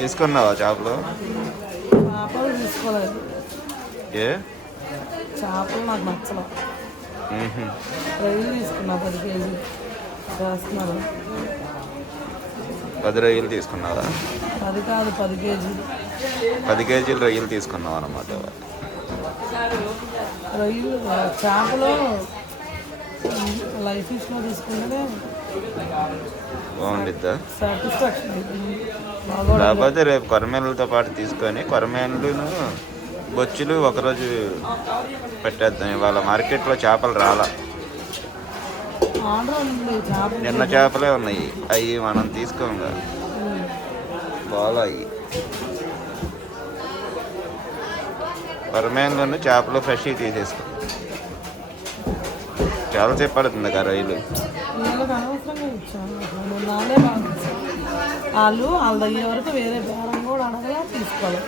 తీసుకున్నావా చేపలు? చేపలు తీసుకోలేదు. ఏ చేపలు నాకు నచ్చలు. రొయ్యలు తీసుకున్నా 10 కేజీలు వేస్తున్నారు. 10 రొయ్యలు తీసుకున్నావా? 10 కాదు 10 కేజీలు. 10 కేజీలు రొయ్యలు తీసుకున్నావు అన్నమాట. రొయ్యలు చేపలు లైఫ్ ఫిష్లో తీసుకుంటే బాగుండిద్దా? సాటిస్ఫాక్షన్ అవుతుంది. లేకపోతే రేపు కొరమేనులతో పాటు తీసుకొని కొరమేనులను బొచ్చులు ఒకరోజు పెట్టేద్దాం. ఇవాళ మార్కెట్లో చేపలు రాలా. నిన్న చేపలే ఉన్నాయి, అవి మనం తీసుకోంగా బాగా. అవి కొరమేనులను చేపలు ఫ్రెష్ తీసేసుకో. చాలా సేపు పడుతుంది కదా రైలు. వాళ్ళు అయ్యే వరకు వేరే బేరం కూడా అడగలా, తీసుకోవాలి.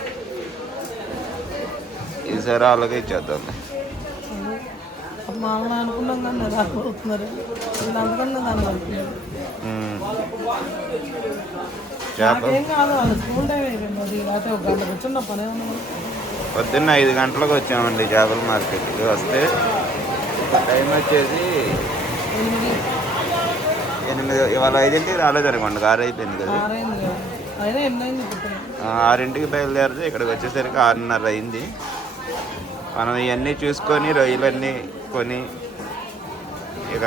ఈసారి అలాగే ఇచ్చేద్దాం. మామూలు అనుకున్నాం కానీ రాకపోతున్నారు వీళ్ళు, అందుకని దాన్ని అనుకున్నారు. నాకేం కాదు, వాళ్ళు స్కూల్ టైం అయిపోయింది. అది లేకపోతే 1 గంట కూర్చున్న పనే ఉంది. పొద్దున్న 5 గంటలకు వచ్చామండి చేపల మార్కెట్కి. వస్తే టైం వచ్చేసి 8. ఇవాళ 5ంటికి రాలేదనుకోండి, 6 అయిపోయింది కదా. 6ంటికి బయలుదేరితే ఇక్కడికి వచ్చేసరికి 6:30 అయింది. మనం ఇవన్నీ చూసుకొని రొయ్యలన్నీ కొని ఇక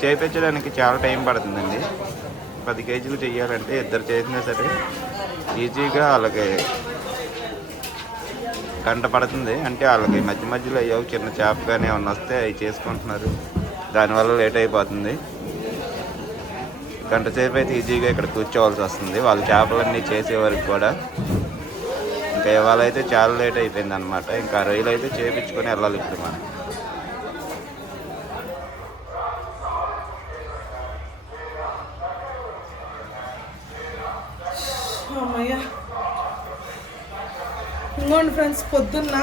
చేయించడానికి చాలా టైం పడుతుందండి. 10 కేజీలు చెయ్యాలంటే ఇద్దరు చేసినా సరే ఈజీగా వాళ్ళకి గంట పడుతుంది. అంటే వాళ్ళకి మధ్య మధ్యలో అయ్యో చిన్న చేప కానీ ఏమన్నా వస్తే అవి చేసుకుంటున్నారు, దానివల్ల లేట్ అయిపోతుంది. గంట సేపు అయితే ఈజీగా ఇక్కడ కూర్చోవాల్సి వస్తుంది వాళ్ళు చేపలన్నీ చేసే వరకు కూడా. ఇంకా ఇవాళ అయితే చాలా లేట్ అయిపోయింది అనమాట. ఇంకా రొయ్యలు అయితే చేయించుకొని వెళ్ళాలి ఇప్పుడు మనం. ఇంకోండి ఫ్రెండ్స్, పొద్దున్న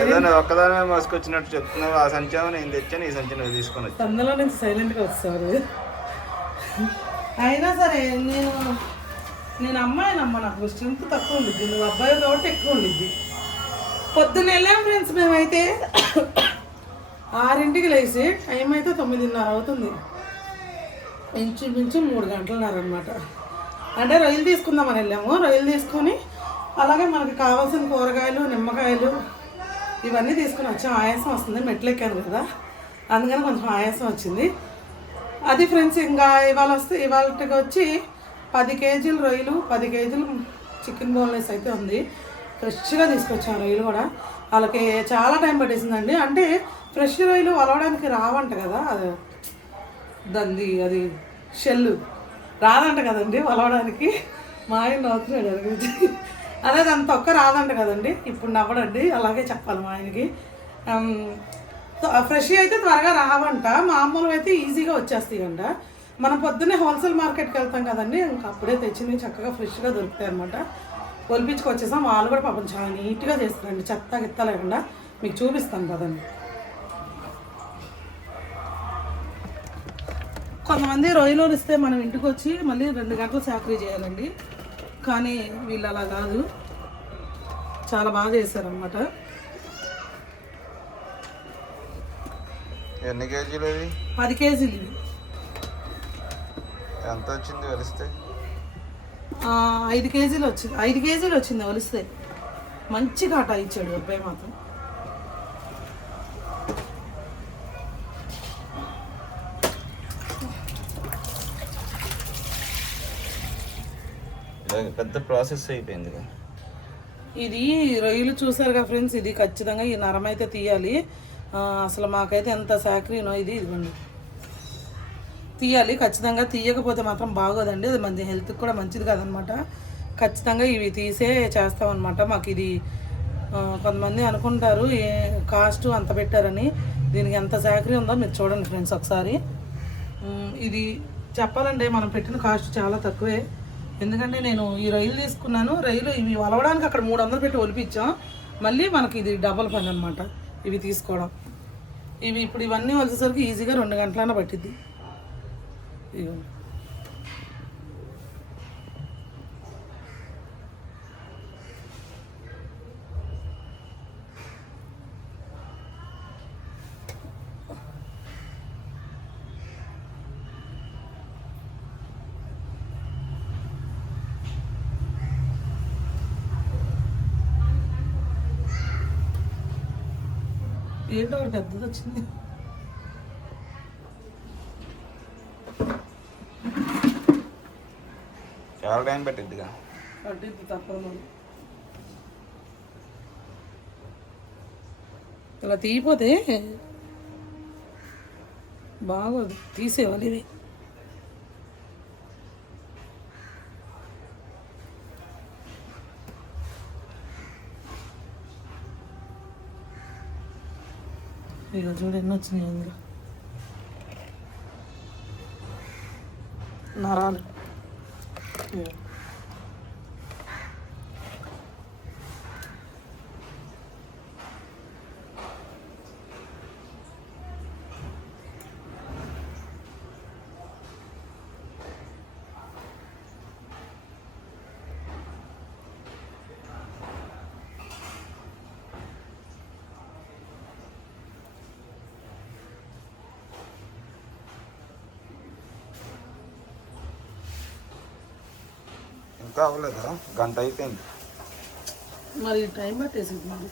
ఏదో ఒక్కదానే మోసుకొచ్చినట్టు చెప్తున్నావు. ఆ సంచారం నేను తెచ్చాను, ఈ సంచి నువ్వు తీసుకొని వచ్చి అందులో నుంచి సైలెంట్గా వస్తారు. అయినా సరే నేను అమ్మాయినమ్మా, నాకు స్ట్రెంత్ తక్కువ ఉండిద్ది, నువ్వు అబ్బాయి కాబట్టి ఎక్కువ ఉండిద్ది. పొద్దున్న వెళ్ళాం ఫ్రెండ్స్ మేమైతే. 6ంటికి లేచి టైం అయితే 9:30 అవుతుంది. ఇంచుమించు 3 గంటలున్నర అనమాట. అంటే రొయ్యలు తీసుకుందామని వెళ్ళాము. రొయ్యలు తీసుకొని అలాగే మనకి కావాల్సిన కూరగాయలు, నిమ్మకాయలు ఇవన్నీ తీసుకుని వచ్చాం. ఆయాసం వస్తుంది, మెట్లు ఎక్కాను కదా, అందుకని కొంచెం ఆయాసం వచ్చింది. అది ఫ్రెండ్స్, ఇంకా ఇవాళకి వచ్చి 10 కేజీలు రొయ్యలు, 10 కేజీలు చికెన్ బోన్లెస్ అయితే ఉంది. ఫ్రెష్గా తీసుకొచ్చాం రొయ్యలు కూడా. వాళ్ళకి చాలా టైం పట్టేసిందండి. అంటే ఫ్రెష్ రొయ్యలు వలవడానికి రావంట కదా, అది షెల్లు రాదంట కదండి వలవడానికి. మా ఆయన నవ్వుతున్నాడు అడిగి. అదే దాని తొక్క రాదంట కదండి. ఇప్పుడు నవ్వడండి, అలాగే చెప్పాలి మా ఆయనకి. ఫ్రెష్ అయితే త్వరగా రావంట, మామూలు అయితే ఈజీగా వచ్చేస్తాయి అంట. మనం పొద్దున్నే హోల్సేల్ మార్కెట్కి వెళ్తాం కదండి, ఇంకా అప్పుడే తెచ్చి చక్కగా ఫ్రెష్గా దొరుకుతాయి అనమాట. ఒలిపించుకొచ్చేసాం. వాళ్ళు కూడా పాపం చాలా నీట్గా చేస్తారండి, చెత్త గిత్త లేకుండా. మీకు చూపిస్తాను కదండి. కొంతమంది రొయ్యలు ఇస్తే మనం ఇంటికి వచ్చి మళ్ళీ 2 గంటలు చాకరీ చేయాలండి, కానీ వీళ్ళు అలా కాదు, చాలా బాగా చేశారనమాట. ఎన్ని కేజీలు అవి? 10 కేజీలు ఇవి. ఎంత వచ్చింది వలిస్తే? 5 కేజీలు వచ్చింది. 5 కేజీలు వచ్చింది వలిస్తే. మంచి కాటా ఇచ్చాడు అబ్బాయి మాత్రం. పెద్ద ప్రాసెస్ అయిపోయింది. ఇది రొయ్యలు చూసారుగా ఫ్రెండ్స్, ఇది ఖచ్చితంగా ఈ నరం అయితే తీయాలి. అసలు మాకైతే ఎంత సాకరీనో ఇదిగోండి, తీయాలి ఖచ్చితంగా. తీయకపోతే మాత్రం బాగోదండి, అది మంచి హెల్త్కి కూడా మంచిది కాదనమాట. ఖచ్చితంగా ఇవి తీసే చేస్తామన్నమాట. మాకు ఇది కొంతమంది అనుకుంటారు కాస్ట్ అంత పెట్టారని, దీనికి ఎంత సాకరీ ఉందో మీరు చూడండి ఫ్రెండ్స్ ఒకసారి. ఇది చెప్పాలంటే మనం పెట్టిన కాస్ట్ చాలా తక్కువే. ఎందుకంటే నేను ఈ రొయ్యలు తీసుకున్నాను. రొయ్యలు ఇవి వలవడానికి అక్కడ 300 పెట్టి ఒలిపించాం. మళ్ళీ మనకి ఇది డబల్ పని అనమాట ఇవి తీసుకోవడం. ఇవి ఇప్పుడు ఇవన్నీ వచ్చేసరికి ఈజీగా 2 గంటలైనా పట్టిద్ది. ఇవి ఏంటో ఒకటి పెద్దది వచ్చింది. చాలా టైం పట్టిద్దిగా. పట్టిద్ది తప్పదు మరి. ఇలా తీయిపోతే బాగోదు, తీసేవాలి ఇవి. ఇక చూడు ఎన్ని వచ్చినాయి అందులో నరాలు. ఇంకా అవ్వలేదా? గంట అయిపోయింది మరి. టైం పట్టేసింది మరి,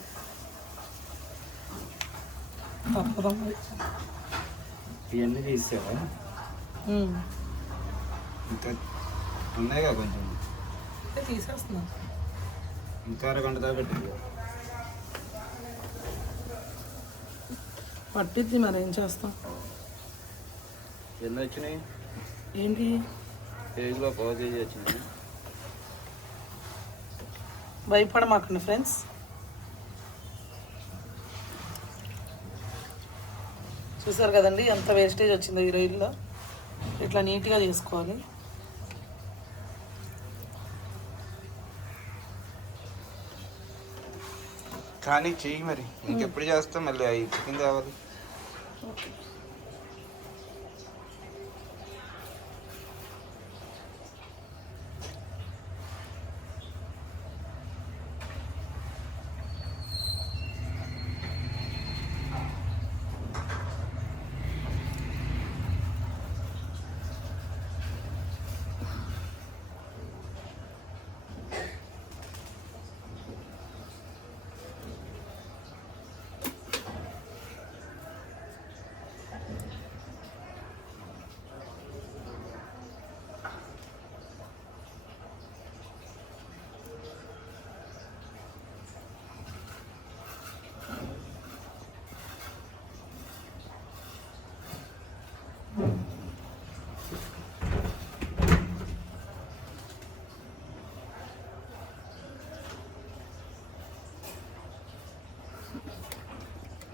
తప్పదా మరి. ఇవన్నీ తీసావా? ఇంకా ఉన్నాయిగా కొంచెం, తీసేస్తున్నా. ఇంకా అరగంట దాకా పెట్టింది. పట్టిద్ది మరి, ఏం చేస్తాం. ఎన్ని వచ్చినాయి? ఏంటి కేజీలో పావు కేజీ వచ్చినాయి. భయపడమాకండి ఫ్రెండ్స్. చూసారు కదండి ఎంత వేస్టేజ్ వచ్చిందో ఈ రొయ్యల్లో. ఇట్లా నీట్గా చేసుకోవాలి. కానీ చెయ్యి మరి, ఇంకెప్పుడు చేస్తాం మళ్ళీ అవి చికెన్ కావాలి. ఓకే.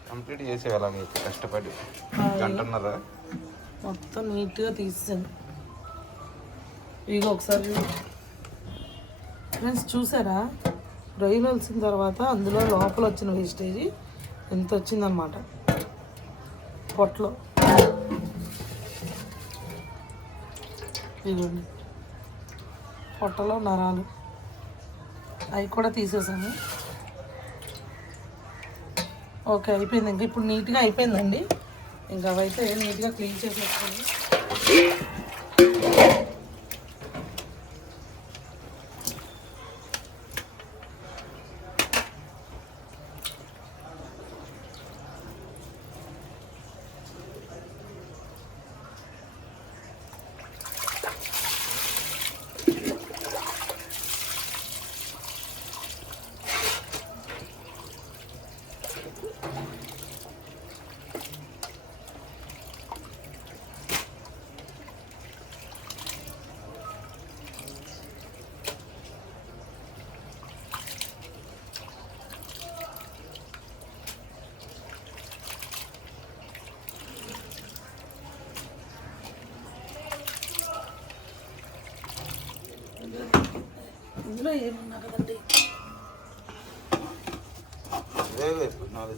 కంప్లీట్ చేసేవి అలాగైతే కష్టపడి గంటన్నర మొత్తం నీట్గా తీసాను. ఇక ఒకసారి ఫ్రెండ్స్ చూసారా, రొయ్యలు వలిసిన తర్వాత అందులో లోపల వచ్చిన వేస్టేజ్ ఎంత వచ్చిందనమాట పొట్లో. ఇదిగోండి పొట్టలో నరాలు అవి కూడా తీసేసాము. ఓకే అయిపోయింది. ఇంకా ఇప్పుడు నీట్గా అయిపోయిందండి. ఇంకా అవైతే నీట్గా క్లీన్ చేసేసుకోండి. ఇందులో ఏమన్నా కదండి, 4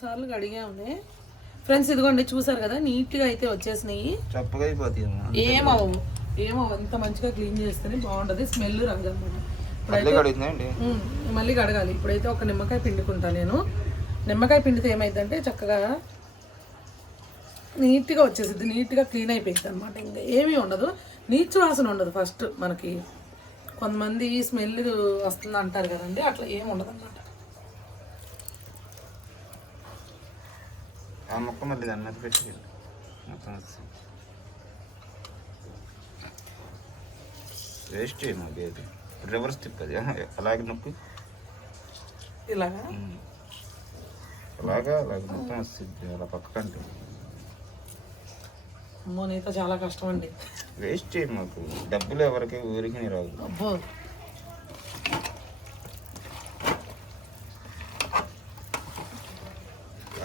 సార్లు కడిగాము ఫ్రెండ్స్. ఇదిగోండి చూసారు కదా నీట్గా అయితే వచ్చేసినాయి. చప్పగా అయిపోతాయి. ఏమవు ఎంత మంచిగా క్లీన్ చేస్తేనే బాగుంటుంది, స్మెల్ రాదు అనమాట. మళ్ళీ కడగాలి. ఇప్పుడైతే ఒక నిమ్మకాయ పిండుకుంటా నేను. నిమ్మకాయ పిండితే ఏమైందంటే చక్కగా నీట్గా వచ్చేసింది, నీట్గా క్లీన్ అయిపోయింది అనమాట. ఇంకా ఏమీ ఉండదు, నీచు వాసన ఉండదు. ఫస్ట్ మనకి కొంతమంది స్మెల్ వస్తుంది అంటారు కదండి, అట్లా ఏమి ఉండదు అన్నమాట. ఆ మొక్క మళ్ళీ దాని మీద పెట్టి మొత్తం వేస్ట్ చేయమాది, అది రివర్స్ తిప్పది, అలాగే నొక్కు, ఇలాగా అలాగా అలాగే మొత్తం వస్తుంది అలా పక్కకంటే. అమ్మో నీతో చాలా కష్టం అండి. వేస్ట్ చేయి, మాకు డబ్బులు ఎవరికి ఊరికి రాదు. అబ్బో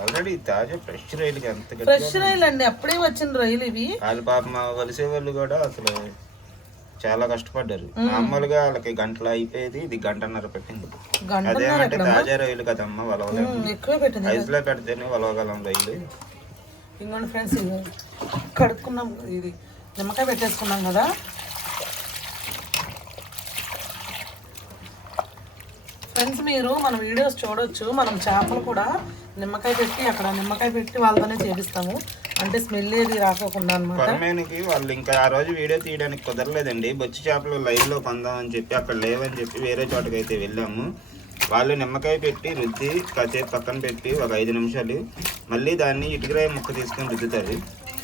ఆల్రెడీ తాజా ఫ్రెష్ రైలుకి ఎంత ఫ్రెష్ రైలు అండి, అప్పుడే వచ్చిన రైలు ఇవి. వాళ్ళు పాపం వలిసే వాళ్ళు కూడా అసలు చాలా కష్టపడ్డారు. మామూలుగా వాళ్ళకి గంటలు అయిపోయేది, ఇది గంటన్నర పెట్టింది. అదేమంటే తాజా రైలు కదమ్మా, వలవలేము, ఎక్కువ పెట్టింది. ఐస్లో పెడితేనే వలవగలం రైలు. ఇంకోండి ఫ్రెండ్స్, కడుక్కున్నాం, ఇది నిమ్మకాయ పెట్టేసుకున్నాం కదా. ఫ్రెండ్స్ మీరు మన వీడియోస్ చూడొచ్చు, మనం చేపలు కూడా నిమ్మకాయ పెట్టి అక్కడ నిమ్మకాయ పెట్టి వాళ్ళతోనే చేపిస్తాము, అంటే స్మెల్ ఏది రాకోకుండా అనమాట. కొరమేనికి వాళ్ళు ఇంకా ఆ రోజు వీడియో తీయడానికి కుదరలేదండి. బొచ్చి చేపలు లైవ్లో కొందామని చెప్పి అక్కడ లేవని చెప్పి వేరే చోటకి అయితే వెళ్ళాము. వాళ్ళు నిమ్మకాయ పెట్టి రుద్ది కాసేపు పక్కన పెట్టి ఒక 5 నిమిషాలు మళ్ళీ దాన్ని ఇటుకరాయి ముక్క తీసుకొని రుద్దుతారు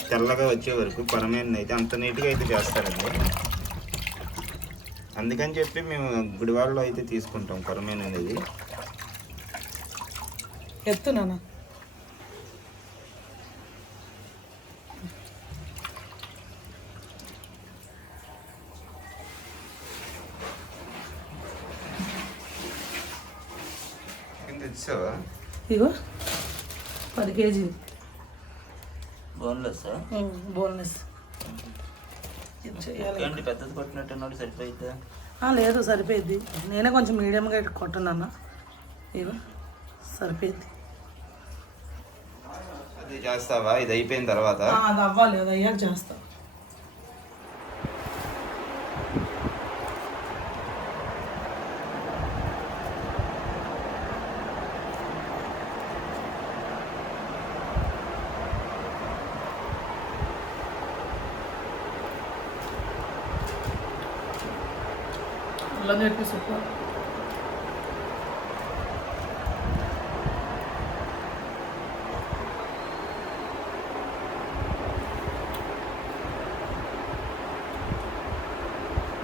తెల్లగా వచ్చే వరకు. కొరమేని అయితే అంత నీట్గా అయితే చేస్తారండి. అందుకని చెప్పి మేము గుడివాడలో అయితే తీసుకుంటాం కొరమేను అనేది. ఎత్తున్నానా ఇగో 10 కేజీలు బోన్లెస్. బోన్లెస్ పెద్దది కొట్టినట్టు సరిపోయిద్దా? లేదు సరిపోయిద్ది, నేనే కొంచెం మీడియంగా కొట్టనన్న. ఇగో సరిపోయిద్ది. అది చేస్తావా? ఇది అయిపోయిన తర్వాత అది అవ్వాలి, అది అయ్యాక చేస్తా. అల్లం చట్నీ సూపర్.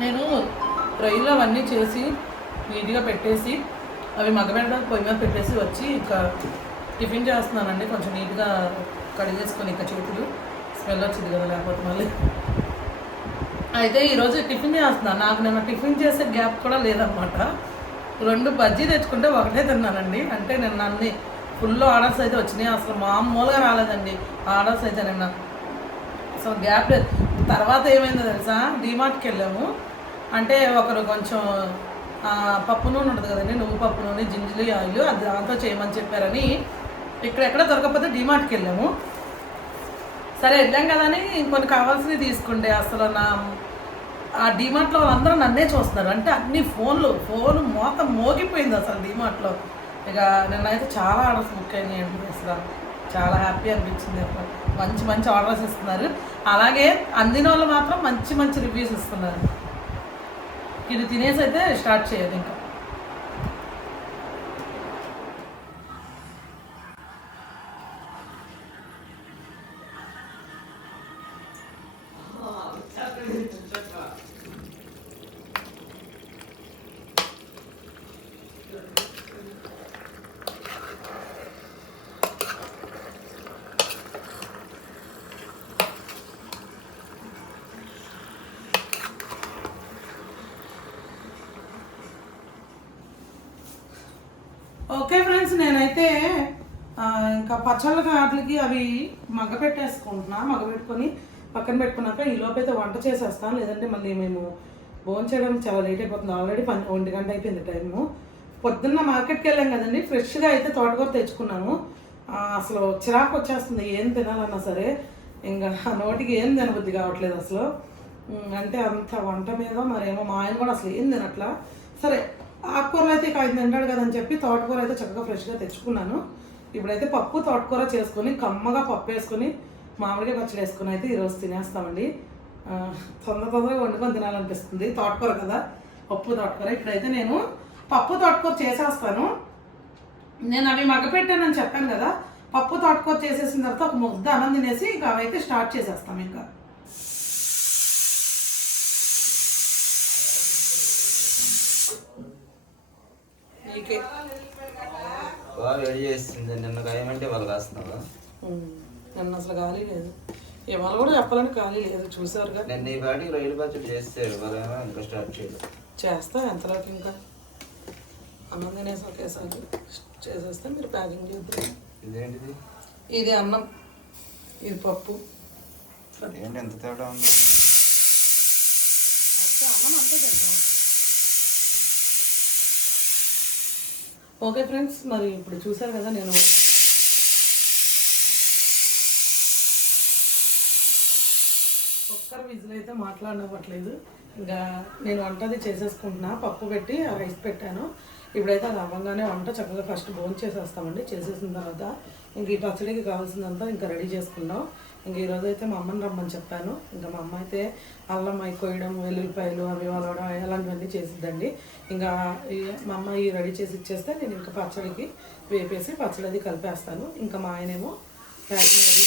నేను రొయ్యలు అవన్నీ చేసి నీట్గా పెట్టేసి అవి మగ్గబెట్టడానికి పొయ్యి మీద పెట్టేసి వచ్చి ఇంకా టిఫిన్ చేస్తున్నానండి. కొంచెం నీట్గా కడిగేసుకొని ఇంకా చేతులు స్మెల్ వచ్చింది కదా, లేకపోతే మళ్ళీ. అయితే ఈరోజు టిఫిన్ చేస్తున్నాను. నాకు నేను టిఫిన్ చేసే గ్యాప్ కూడా లేదనమాట. 2 బజ్జీ తెచ్చుకుంటే ఒకటే తిన్నానండి. అంటే నిన్న అన్ని ఫుల్ ఆర్డర్స్ అయితే వచ్చినాయి, అసలు మామూలుగా రాలేదండి ఆర్డర్స్ అయితే నిన్న, అసలు గ్యాప్ లేదు. తర్వాత ఏమైందో తెలుసా, డీమార్ట్కి వెళ్ళాము. అంటే ఒకరు కొంచెం పప్పు నూనె ఉంటుంది కదండి, నువ్వు పప్పు నూనె, జింజలి ఆయిల్, అది దాంతో చేయమని చెప్పారని ఎక్కడ దొరకకపోతే డీమార్ట్కి వెళ్ళాము. సరే వెళ్ళాం కదా అని కొన్ని కావాల్సినవి తీసుకుంటే అసలు ఆ డీమార్ట్లో వాళ్ళందరూ నన్నే చూస్తున్నారు. అంటే అన్ని ఫోన్ మొత్తం మోగిపోయింది అసలు డీమార్ట్లో. ఇక నిన్నైతే చాలా ఆర్డర్స్ బుక్ అయినాయండి. అసలు చాలా హ్యాపీ అనిపించింది. అసలు మంచి ఆర్డర్స్ ఇస్తున్నారు. అలాగే అందిన వాళ్ళు మాత్రం మంచి రివ్యూస్ ఇస్తున్నారు. ఇది తినేసి అయితే స్టార్ట్ చేయాలి ఇంకా. ఓకే ఫ్రెండ్స్, నేనైతే ఇంకా పచ్చళ్ళ వాటికి అవి మగ్గపెట్టుకొని పక్కన పెట్టుకున్నాక ఈ లోపైతే వంట చేసేస్తాను. లేదంటే మళ్ళీ మేము భోజనం చేయడానికి చాలా లేట్ అయిపోతుంది. ఆల్రెడీ 1 గంట అయిపోయింది టైము. పొద్దున్న మార్కెట్కి వెళ్ళాం కదండి, ఫ్రెష్గా అయితే తోటకూర తెచ్చుకున్నాను. అసలు చిరాకు వచ్చేస్తుంది ఏం తినాలన్నా సరే, ఇంకా నోటికి ఏం తినబుద్ధి కావట్లేదు అసలు. అంటే అంత వంట మీద మరేమో మా ఆయన కూడా అసలు ఏం తినట్లా. సరే ఆకుకూరలు అయితే ఇక 5 తింటాడు కదని చెప్పి తోటకూర అయితే చక్కగా ఫ్రెష్గా తెచ్చుకున్నాను. ఇప్పుడైతే పప్పు తోటకూర చేసుకొని కమ్మగా పప్పు వేసుకొని మామిడికాయ పచ్చడి వేసుకొని అయితే ఈరోజు తినేస్తామండి. తొందరగా వండుకొని తినాలనిపిస్తుంది. తోటకూర కదా, పప్పు తోటకూర. ఇప్పుడైతే నేను పప్పు తోటకూర చేసేస్తాను. నేను అవి మగ్గపెట్టానని చెప్పాను కదా, పప్పు తోటకూర చేసేసిన తర్వాత ఒక ముద్ద అన్నం తినేసి ఇంకా అవైతే స్టార్ట్ చేసేస్తాం. ఇంకా నీకే బాగా రెడీ చేస్తుంది. నిన్న గాయమంటే వాళ్ళు కాస్తున్నావా? నన్ను అసలు ఖాళీ లేదు, ఇవాళ కూడా చెప్పాలని ఖాళీ లేదు. చూసారుగా నిన్న ఈ పాటికి రొయ్యల పచ్చడి చేస్తారు, వాళ్ళేమో ఇంకా స్టార్ట్ చేయలేదు. చేస్తా ఎంతలోకి, ఇంకా అన్నం తినేసి ఒకేసారి చేసేస్తే మీరు ప్యాకింగ్ చేద్దాం. ఇదేంటిది? ఇది అన్నం, ఇది పప్పు. ఏంటి ఎంత తేడా ఉంది? అంతే, అన్నం అంతే తింటాం. ఓకే ఫ్రెండ్స్, మరి ఇప్పుడు చూసారు కదా, నేను ఒక్కరు విజిల్ అయితే మాట్లాడనివ్వట్లేదు. ఇంకా నేను వంటది చేసేసుకుంటున్నా. పప్పు పెట్టి ఆ రైస్ పెట్టాను. ఇప్పుడైతే అది అవ్వగానే వంట చక్కగా ఫస్ట్ భోజనం చేసేస్తామండి. చేసేసిన తర్వాత ఇంక ఈ పచ్చడికి కావాల్సిందంతా ఇంకా రెడీ చేసుకున్నాం. ఇంక ఈరోజు అయితే మా అమ్మని రమ్మని చెప్పాను. ఇంకా మా అమ్మ అయితే అల్లం అవి కొయ్యడం, వెల్లుల్లిపాయలు అవి వలవడం అలాంటివన్నీ చేసిద్దండి. ఇంకా మా అమ్మ ఈ రెడీ చేసి ఇచ్చేస్తే నేను ఇంకా పచ్చడికి వేపేసి పచ్చడి అది కలిపేస్తాను. ఇంకా మా ఆయనేమో ప్యాకింగ్ అది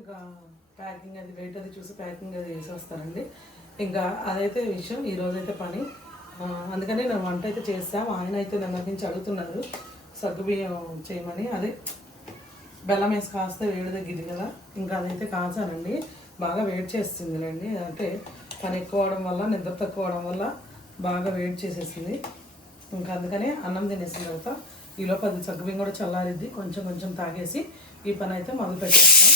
ఇంకా ప్యాకింగ్ అది వెయిట్ అది చూసి ప్యాకింగ్ అది వేసేస్తానండి. ఇంకా అదైతే విషయం, ఈరోజైతే పని. అందుకని నేను వంట అయితే చేస్తాము. ఆయన అయితే నన్ను నుంచి అడుగుతున్నారు సగ్గుబియ్యం చేయమని. అదే బెల్లం వేసి కాస్తే వేడి తగ్గిద్ది కదా, ఇంకా అదైతే కాచానండి. బాగా వేడి చేస్తుందిలేండి, అంటే పని ఎక్కువ అవడం వల్ల, నిద్ర తక్కువ అవడం వల్ల బాగా వేడి చేసేసింది. ఇంకా అందుకని అన్నం తినేసిన తర్వాత ఈలోపు అది సగ్గుబియ్యం కూడా చల్లారిద్ది. కొంచెం కొంచెం తాగేసి ఈ పని అయితే మొదలు పెట్టేస్తాం.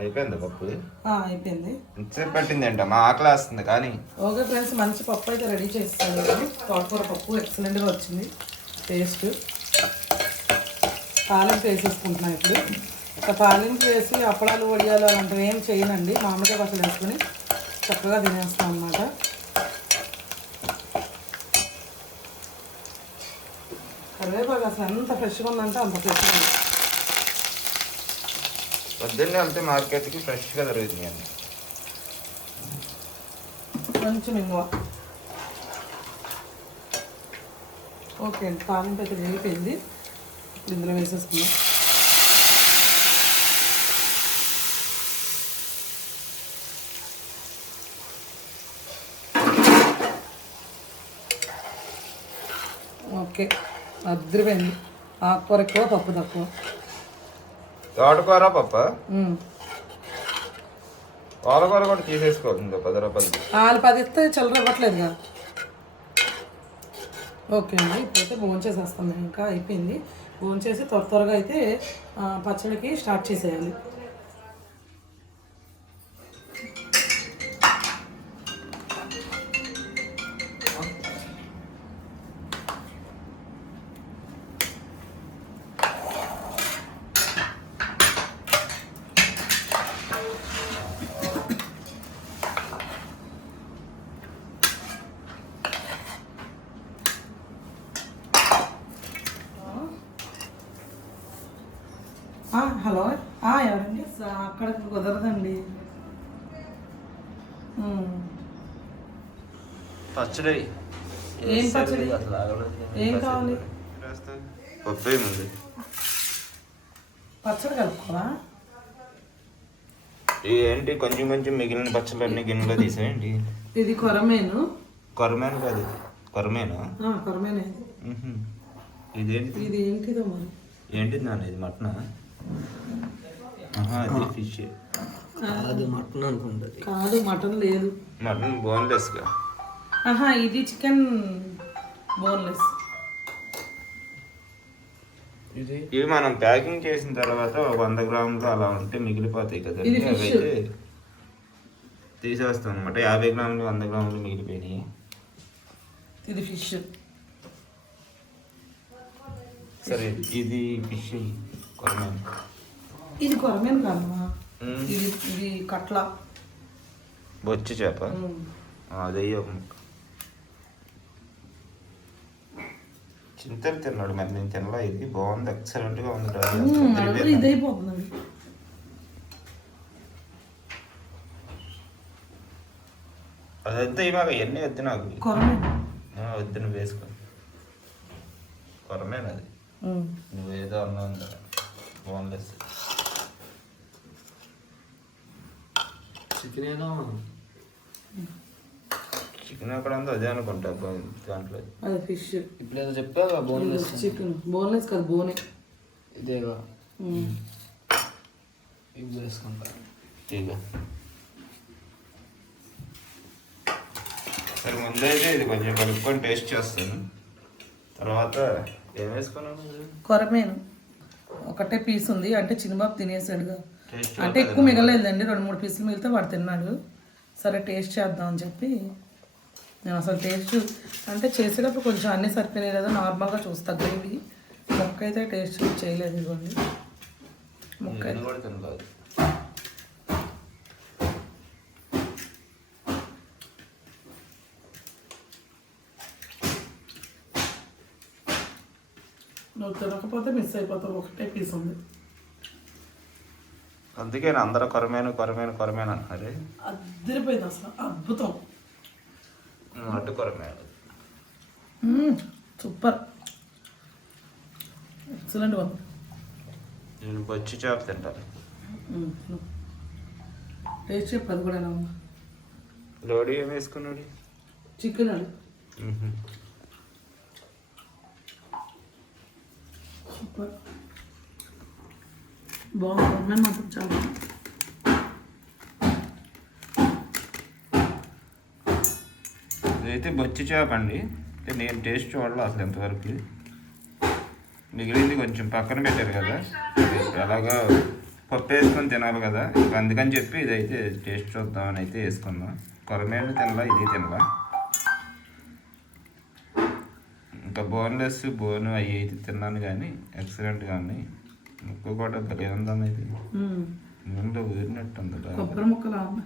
అయిపోయింది పప్పు? అయిపోయింది. ఎంతసేపు పట్టింది అంట, మా ఆకలి వస్తుంది కానీ. ఓకే ఫ్రెండ్స్, మంచి పప్పు అయితే రెడీ చేస్తాను. తోటకూర పప్పు ఎక్సలెంట్గా వచ్చింది టేస్ట్. తాలింపు వేసేసుకుంటున్నాను ఇప్పుడు. ఒక తాలింపు వేసి అప్పడాలు వడియాలు అలాంటివి ఏం చేయనండి, మామిడికాయ పచ్చడి వేసుకొని చక్కగా తినేస్తాం అన్నమాట. కరివేపాకు అసలు ఎంత ఫ్రెష్గా ఉందంటే అంత ఫ్రెష్గా ఉంది. పొద్దున్నే వెళ్తే మార్కెట్కి ఫ్రెష్గా దొరుకుతుంది అండి. కొంచెం ఇంగువ. ఓకే అండి, తాలింపు అయితే వేగిపోయింది. ఇందులో వేసేసుకున్నాం. ఓకే, అద్దరిపోయింది. ఆకుకూర ఎక్కువ, పప్పు తక్కువ. తోటకూర పప్పు, పాలకూర కూడా తీసేసుకోవాలి. ఇంకా 10 రూపాయలు. వాళ్ళు 10 ఇస్తే చిల్లర ఇవ్వట్లేదుగా. ఓకే అండి, ఇప్పుడైతే భోంచేసేస్తాం మేము. ఇంకా అయిపోయింది భోంచేసి త్వరగా అయితే పచ్చడికి స్టార్ట్ చేసేయాలి. హలో, ఎవరండి? అక్కడికి కుదరదండి. పచ్చడి ఏం పచ్చడి? ఏం కావాలి? పప్పు ఏముంది? పచ్చడి కలుపుకోవా? ఏంటి కొంచెం కొంచెం మిగిలిన పచ్చళ్ళు అన్ని గిన్నెలో తీసేయండి. ఇది కొరమేను. కొరమేను కాదు, కొరమేను. కొరమేనే. ఇదేంటి? ఇది ఏంటిదో మరి. ఏంటిది నాన్న? ఇది మటనా? అది ఫిష్. అది మటన్ అనుకుంటుంది. కాదు, మటన్ లేదు. మటన్ బోన్లెస్గా. ఇది చికెన్ బోన్లెస్. ఇవి మనం ప్యాకింగ్ చేసిన తర్వాత ఒక 100 గ్రాములు అలా ఉంటే మిగిలిపోతాయి కదండి, అవైతే తీసేస్తాం అనమాట. 50 గ్రాములు 100 గ్రాములు మిగిలిపోయినాయి. ఇది ఫిష్. సరే, ఇది ఫిష్. కొరమేను. ఇది కొరమేను కాదమ్మా, ఇది కట్ల. బొచ్చు చేప. అదయ్యి ఒక ముక్క. చింతలు తిన్నాడు, మరి నేను తినలా. ఇది బాగుంది, ఎక్సలెంట్గా ఉంది. అడుగులు ఇదైపోతుంది. అదంతా ఇవాగ ఎన్ని వద్దు నాకు. వద్దు, నువ్వు వేసుకో. కొరమేనా అది? నువ్వేదో అన్నావు కదా, బోన్లెస్ చికెన్ ఏదో చికెన్ ఎక్కడ ఉందో అదే అనుకుంటా దాంట్లో. అది ఫిష్. ఇప్పుడు ఏదో చెప్పావు బోన్లెస్ చికెన్. బోన్లెస్ కాదు, బోనే. ఇదేగా ఇవి వేసుకుంటా. ఇక సరే, ముందైతే ఇది కొంచెం కలుపుకొని టేస్ట్ చేస్తాను. తర్వాత ఏం వేసుకున్నాను? కొరమేను ఒకటే పీస్ ఉంది, అంటే చిన్నబాబు తినేసాడుగా, అంటే ఎక్కువ మిగలేదండి. 2-3 పీసులు మిగిలితే వాడు తిన్నాడు. సరే టేస్ట్ చేద్దాం అని చెప్పి నేను అసలు టేస్ట్ అంటే చేసేటప్పుడు కొంచెం అన్నీ సరిపోయినాయి కదా, నార్మల్గా చూస్తా. గ్రేవీ ముక్క అయితే టేస్ట్ చేయలేదు. ఇదిగోండి ముక్క కూడా తినలేదు. నువ్వు తినకపోతే మిస్ అయిపోతావు. ఒకటే పీస్ ఉంది, అందుకే అందరూ కొరమేను కొరమేను కొరమేను అంటున్నారు. అదిరిపోయింది అసలు, అద్భుతం. అడ్డు కొరమేను సూపర్, ఎక్సలెంట్ ఉంది. నేను బొచ్చి చేప తింటాను. టేస్ట్ చెప్పు, అది కూడా ఎలా ఉందా? లోడీ ఏం వేసుకున్నాడు? చికెన్ అది సూపర్ బాగుంది. మాత్రం చాలా ఇదైతే బొచ్చి చేప అండి. నేను టేస్ట్ చూడాలి అసలు ఎంతవరకు. మిగిలింది కొంచెం పక్కన పెట్టారు కదా, అలాగా పప్పు వేసుకొని తినాలి కదా, అందుకని చెప్పి ఇదైతే టేస్ట్ చూద్దామని అయితే వేసుకుందాం. కొరమేను తినలా, ఇది తినలా. ఇంకా బోన్లెస్ బోను అవి అయితే తిన్నాను కానీ ఎక్సలెంట్గా ఉన్నాయి. ముక్క కూడా భలే ఉందని ఇది ముందు ఊరినట్టు ఉంది. కొబ్బరి ముక్కలా ఉంది.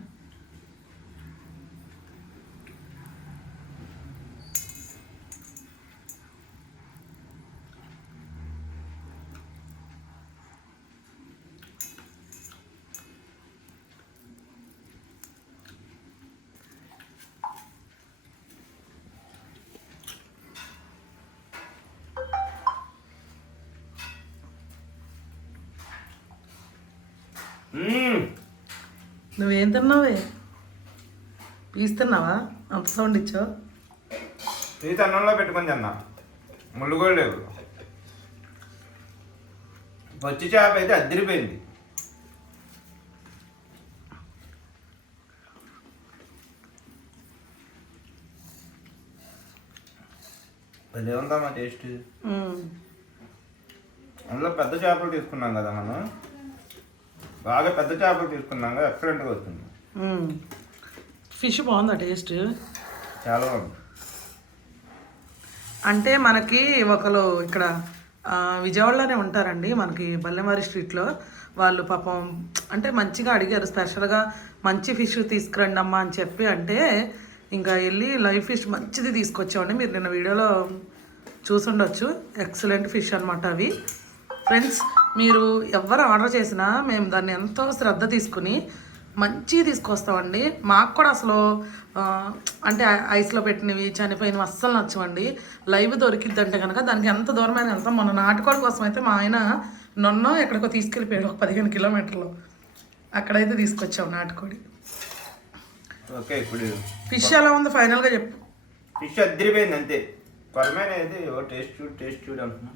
నువ్వేం తిన్నావే? పీస్ తిన్నావా? అంత సౌండ్ ఇచ్చావు. పీస్ అన్నంలో పెట్టుకొని తిన్నా, ముళ్ళు కూడా లేవు. బొచ్చి చేప అయితే అద్దరిపోయింది. భలే ఉందమ్మా టేస్ట్. అందులో పెద్ద చేపలు తీసుకున్నాం కదా మనం, బాగా పెద్ద చేపలు తీసుకున్నాం కదా, ఎక్సలెంట్గా వస్తుంది. ఫిష్ బాగుందా టేస్ట్? చాలా బాగుంది. అంటే మనకి ఒకరు ఇక్కడ విజయవాడలోనే ఉంటారండి, మనకి బల్లెమారి స్ట్రీట్లో. వాళ్ళు పాపం అంటే మంచిగా అడిగారు, స్పెషల్గా మంచి ఫిష్ తీసుకురండి అమ్మా అని చెప్పి. అంటే ఇంకా వెళ్ళి లైవ్ ఫిష్ మంచిది తీసుకొచ్చామండి. మీరు నిన్న వీడియోలో చూసుండొచ్చు. ఎక్సలెంట్ ఫిష్ అనమాట అవి. ఫ్రెండ్స్, మీరు ఎవరు ఆర్డర్ చేసినా మేము దాన్ని ఎంతో శ్రద్ధ తీసుకుని మంచిగా తీసుకొస్తామండి. మాకు కూడా అసలు అంటే ఐస్లో పెట్టినవి చనిపోయినవి అస్సలు నచ్చవండి. లైవ్ దొరికిద్దంటే కనుక దానికి ఎంత దూరమైన వెళ్తాం. మన నాటుకోడి కోసం అయితే మా ఆయన నన్ను ఎక్కడికో తీసుకెళ్ళిపోయాడు, ఒక 15 కిలోమీటర్లు. అక్కడైతే తీసుకొచ్చాం నాటుకోడి. ఓకే, ఇప్పుడు ఫిష్ ఎలా ఉంది ఫైనల్గా చెప్పు. ఫిష్ అద్దరిపోయింది అంతే. కొరమైన అయితే టేస్ట్ చూడు అంటున్నా.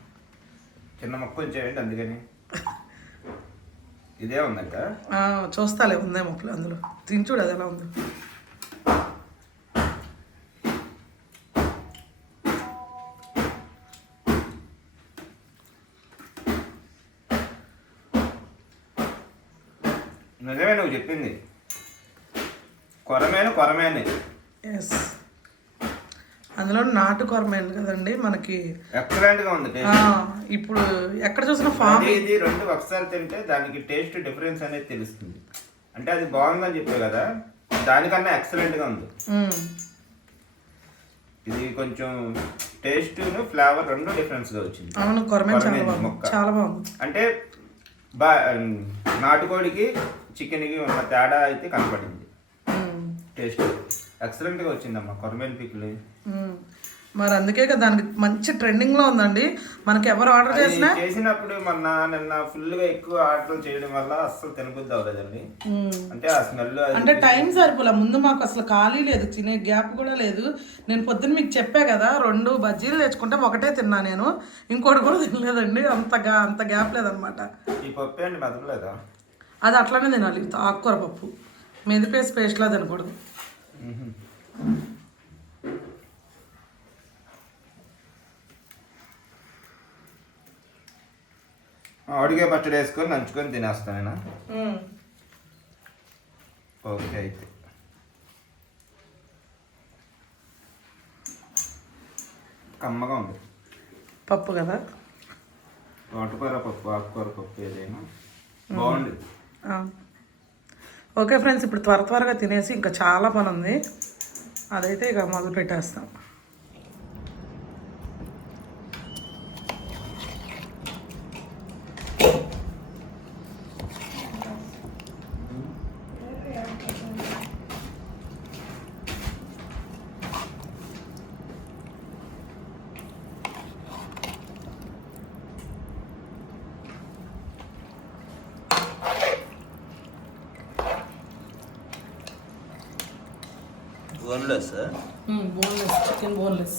చిన్న మొక్క ఉంచేయండి, అందుకని ఇదే ఉందంట. చూస్తాలే ఉందే మొక్కలు అందులో. తిని చూడు అది ఎలా ఉందో. నిజమే నువ్వు చెప్పింది, కొరమేను. ఎస్, అందులో నాటు కొరమేను కదండి మనకి. ఎక్సలెంట్ గా ఉంది. ఇప్పుడు ఎక్కడ చూసిన ఫామ్ ఇది రెండు ఒకసారి తింటే దానికి టేస్ట్ డిఫరెన్స్ అనేది తెలుస్తుంది. అంటే అది బాగుందని చెప్పే కదా, దానికన్నా ఎక్సలెంట్ గా ఉంది. ఇది కొంచెం టేస్ట్ ఫ్లేవర్ రెండు డిఫరెన్స్ గా వచ్చింది. అవును, కొరమేను చాలా కొరమేను బాగుంది, మొక్క. చాలా బాగుంది. అంటే నాటుకోడికి చికెన్కి ఉన్న తేడా అయితే కనపడింది. టేస్ట్ ఎక్సలెంట్ గా వచ్చిందమ్మా కొరమేను పిక్లు. మరి అందుకే కదా దానికి మంచి ట్రెండింగ్ లో ఉందండి. మనకి ఎవరు ఆర్డర్ చేసినా చేసినప్పుడు నిన్న ఫుల్ గా ఎక్కువ ఆర్డర్ చేయడం వల్ల అస్సలు తినబుద్ధి అవ్వలేదండి. అంటే ఆ స్మెల్ అంటే టైం సరిపోలే. ముందు మాకు అసలు ఖాళీ లేదు, తినే గ్యాప్ కూడా లేదు. నేను పొద్దున్న మీకు చెప్పా కదా 2 బజ్జీలు తెచ్చుకుంటే ఒకటే తిన్నా నేను, ఇంకోటి కూడా తినలేదండి. అంత గ్యాప్ లేదనమాట. ఈ పప్పు అండి మెదపలేదా? అది అట్లానే తినాలి, ఆకుకూర పప్పు. మెదిపేసి పేస్ట్లా తినకూడదు. ఆడిగా పచ్చడి వేసుకొని నంచుకొని తినేస్తాను. ఓకే అయితే కమ్మగా ఉంది పప్పు కదా, తోటకూర పప్పు ఆకుకూర పప్పు ఏదైనా బాగుంది. ఓకే ఫ్రెండ్స్, ఇప్పుడు త్వరగా తినేసి ఇంకా చాలా పని ఉంది, అదైతే ఇక మొదలు పెట్టేస్తాం. Boneless chicken boneless.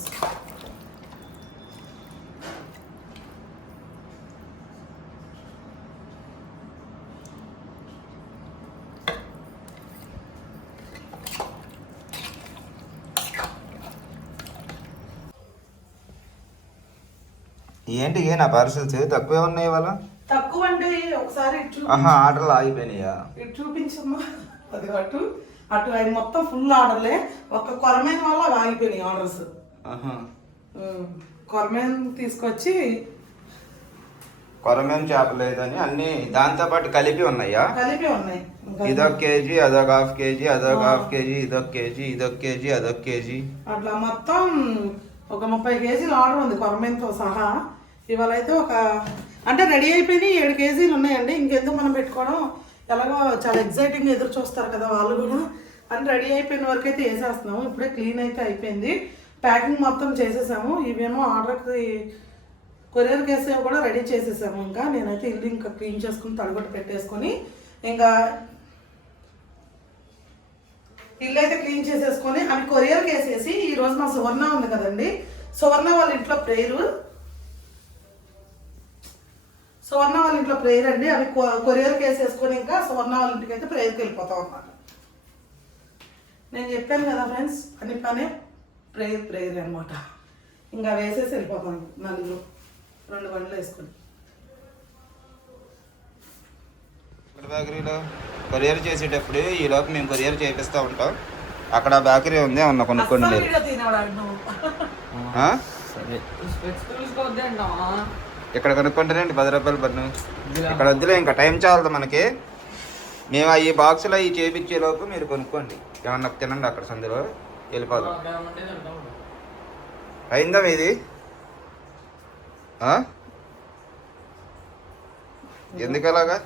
ఏంటి నా పార్సల్స్ తక్కువే ఉన్నాయి ఇవాళ? తక్కువ అంటే ఒకసారి ఆర్డర్లు ఆగిపోయినాయా? ఇటు చూపించమ్మా. అది అటు అవి మొత్తం ఫుల్ ఆర్డర్లే. ఒక కొరమేను వల్ల అవి ఆగిపోయినాయి ఆర్డర్స్. కొరమేను తీసుకొచ్చి కొరమేను చేప లేదని అన్ని దాంతో పాటు కలిపి ఉన్నాయా? కలిపి ఉన్నాయి. ఇదొక కేజీ, అదొక హాఫ్ కేజీ, అదొక హాఫ్ కేజీ, ఇదొక కేజీ, ఇదొక కేజీ, అదొక కేజీ, అట్లా మొత్తం ఒక 30 కేజీలు ఆర్డర్ ఉంది కొరమేనుతో సహా. ఇవాళ అయితే అంటే రెడీ అయిపోయినాయి 7 కేజీలు ఉన్నాయండి. ఇంకెందుకు మనం పెట్టుకోవడం, ఎలాగో చాలా ఎగ్జైటింగ్ ఎదురు చూస్తారు కదా వాళ్ళు కూడా అని రెడీ అయిపోయిన వరకు అయితే వేసేస్తున్నాము. ఇప్పుడే క్లీన్ అయితే అయిపోయింది, ప్యాకింగ్ మొత్తం చేసేసాము. ఇవేమో ఆర్డర్కి కొరియర్ కేసు కూడా రెడీ చేసేసాము. ఇంకా నేనైతే ఇల్లు ఇంకా క్లీన్ చేసుకుని తడగొట్టు పెట్టేసుకొని ఇంకా ఇల్లు అయితే క్లీన్ చేసేసుకొని అవి కొరియర్కి వేసేసి, ఈరోజు మా సువర్ణ ఉంది కదండి, సువర్ణ వాళ్ళ ఇంట్లో ప్రేయర్ అండి. అవి కొరియర్కి వేసేసుకొని ఇంకా సువర్ణ వాళ్ళ ఇంటికి అయితే ప్రేయర్కి వెళ్ళిపోతాం అన్నమాట. నేను చెప్పాను కదా ఫ్రెండ్స్, అని పనే ప్రేయర్ అనమాట. ఇంకా వేసేసి వెళ్ళిపోతాం నలుగురు 2 బండ్లు వేసుకొని. బేకరీలో కొరియర్ చేసేటప్పుడు ఈ లోపు మేము కొరియర్ చేపిస్తూ ఉంటాం. అక్కడ బేకరీ ఉంది, ఏమన్నా కొనుక్కోండి. ఇక్కడ కొనుక్కుంటానండి 10 రూపాయలు పన్ను. ఇక్కడ వద్దులే, ఇంకా టైం చాలదు మనకి. మేము ఈ బాక్సులో అవి చేపించే లోపు మీరు కొనుక్కోండి, ఏమన్నా తినండి అక్కడ సందులో, వెళ్ళిపోదాం. అయిందా మీది? ఎందుకు అలాగా?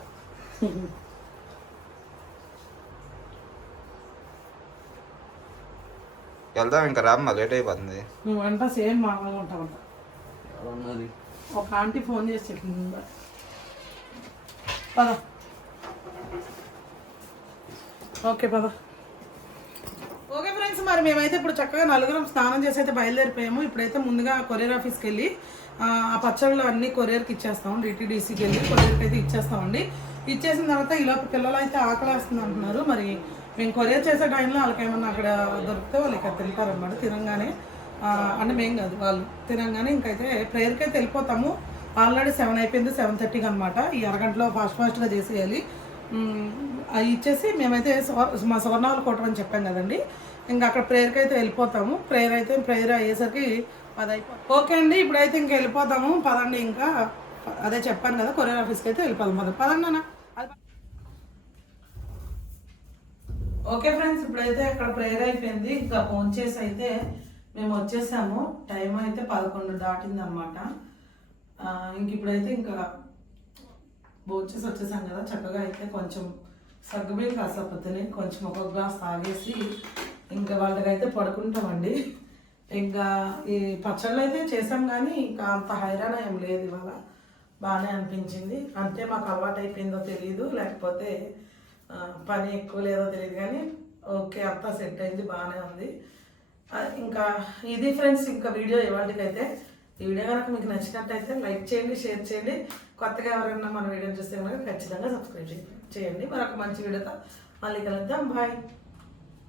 వెళ్దాం, ఇంకా రామ్మా, లేట్ అయిపోతుంది. నువ్వంట సేమ్ మామూలుగా ఉంటావంట. ఒక ఆంటీ ఫోన్ చేసి చెప్పింది. పద, ఓకే పద. ఓకే ఫ్రెండ్స్, మరి మేమైతే ఇప్పుడు చక్కగా నలుగురం స్నానం చేసి అయితే బయలుదేరిపోయాము. ఇప్పుడైతే ముందుగా కొరియర్ ఆఫీస్కి వెళ్ళి ఆ పచ్చళ్ళు అన్నీ కొరియర్కి ఇచ్చేస్తాం. డిటీడీసీకి వెళ్ళి కొరియర్కి అయితే ఇచ్చేస్తామండి. ఇచ్చేసిన తర్వాత ఈలోపు పిల్లలు అయితే ఆకలేస్తుంది అంటున్నారు. మరి మేము కొరియర్ చేసే టైంలో వాళ్ళకి ఏమన్నా అక్కడ దొరికితే వాళ్ళు ఇక్కడ తింటారనమాట. తినంగానే అంటే మేము కాదు, వాళ్ళు తినంగానే ఇంకైతే ప్రేయర్కి అయితే వెళ్ళిపోతాము. ఆల్రెడీ 7 అయిపోయింది, 7:30 అనమాట. ఈ అరగంటలో ఫాస్ట్గా చేసేయాలి. అవి ఇచ్చేసి మేమైతే మా సువర్ణాల కోటర్ అని చెప్పాం కదండి, ఇంకా అక్కడ ప్రేయర్కి అయితే వెళ్ళిపోతాము. ప్రేయర్ అయ్యేసరికి 10 అయిపోతుంది. ఓకే అండి, ఇప్పుడైతే ఇంకా వెళ్ళిపోతాము. పదండి, ఇంకా అదే చెప్పాను కదా కొరియర్ ఆఫీస్కి అయితే వెళ్ళిపోదాం. పదండి అన్న. ఓకే ఫ్రెండ్స్, ఇప్పుడైతే అక్కడ ప్రేయర్ అయిపోయింది. ఇంకా ఫోన్ చేసి అయితే మేము వచ్చేసాము. టైం అయితే 11 దాటింది అనమాట. ఇంక ఇప్పుడైతే ఇంకా భోంచేసి వచ్చేసాం కదా, చక్కగా అయితే కొంచెం సగ్గుబియ్యం కాసపోతే కొంచెం ఒక గ్లాస్ తాగేసి ఇంకా వాళ్ళకైతే పడుకుంటామండి. ఇంకా ఈ పచ్చళ్ళు అయితే చేసాం కానీ ఇంకా అంత హైరాణ ఏం లేదు. ఇవాళ బాగానే అనిపించింది. అంటే మాకు అలవాటు అయిపోయిందో తెలియదు, లేకపోతే పని ఎక్కువ లేదో తెలియదు, కానీ ఓకే అంతా సెట్ అయింది, బాగానే ఉంది. ఇంకా ఇది ఫ్రెండ్స్, ఇంకా వీడియో ఇవాళకైతే. ఈ వీడియో కనుక మీకు నచ్చినట్టయితే లైక్ చేయండి, షేర్ చేయండి. కొత్తగా ఎవరైనా మన వీడియో చూస్తే కనుక ఖచ్చితంగా సబ్స్క్రైబ్ చేయండి. మరొక మంచి వీడియోతో మళ్ళీ కలుద్దాం. బాయ్.